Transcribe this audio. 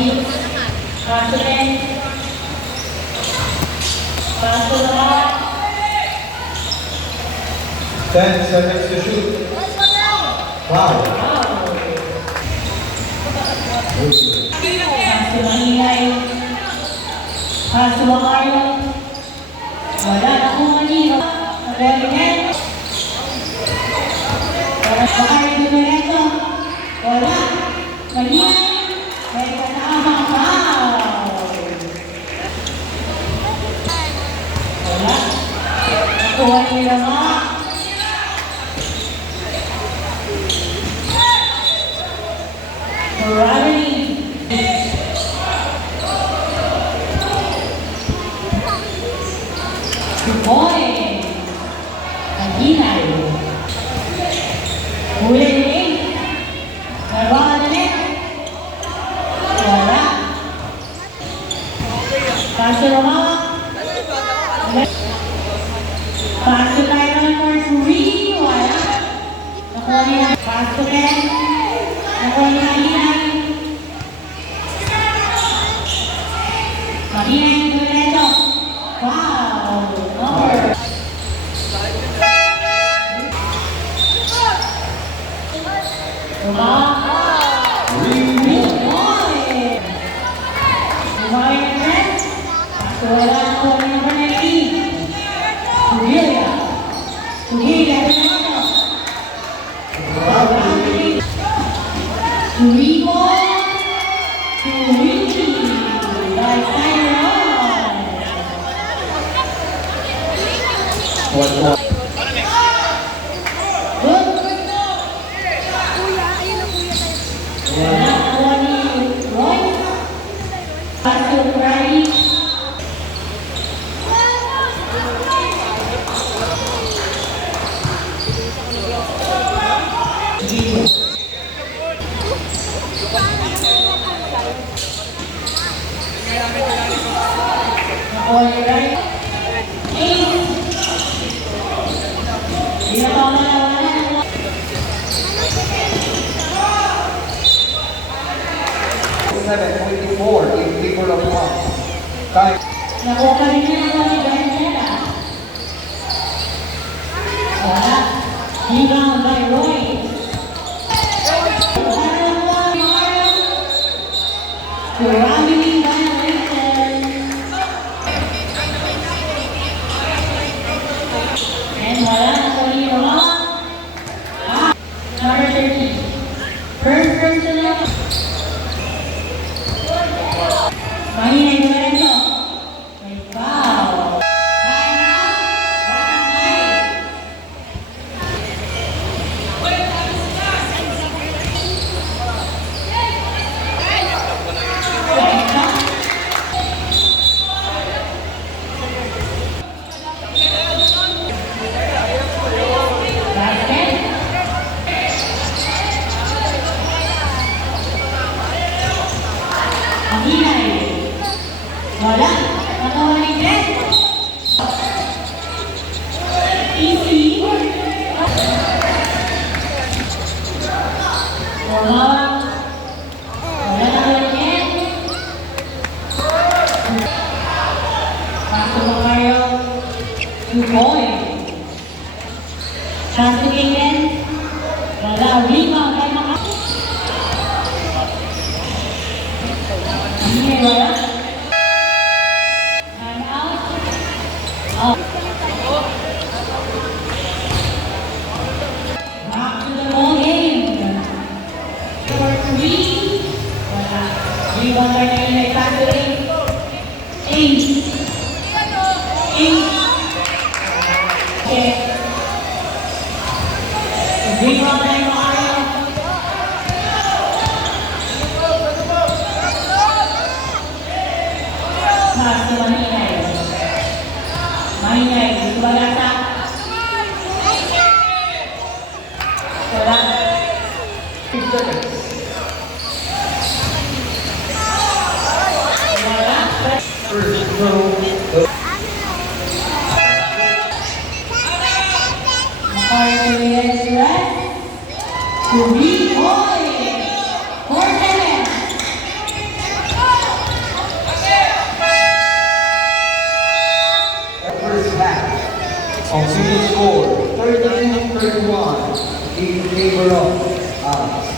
David. President. Pastor. 10 seconds to shoot. Wow. Pastor Mahinay. Pastor Macarlo. Wala na kung kanino. Nagwalihan. Macarlo Dumereto. Wala. Mahinay. May katamang foul. Wala. Nakuha nila mga. Morality. Boy. Aguinay. Huli ni. Nagawa na net. Wala. Paso Romama. Paso tayo naman for 3. Wala. Nakuha niya. Paso Ken. Nakuha niya Aguinay. Aguinay ni Dumereto. Wow. Over. In favor of Hawks. Time. Nakuha ka rin niya ng Bernela. Wala. Rebound by Roy. Gravity violation. And wala na po rin yung mga. Number 30. First personal. Mahinay Dumereto. May foul. Time wala. Natawa na yung dress. Easy. Wala. Wala na ulit yan. Pasok mo kayo. 2 points. Pasok again. Wala. Rebound. Kaya maka. Hindi wala. Back to the ball game. For 3. Wala. Rebound by Mahinay Factory. 8. Okay. Rebound by Mario. Pass to Mahinay. Mahinay. Subalata. Wala. 6 seconds. Wala. First, Final score, 32-31 in favor of Alex.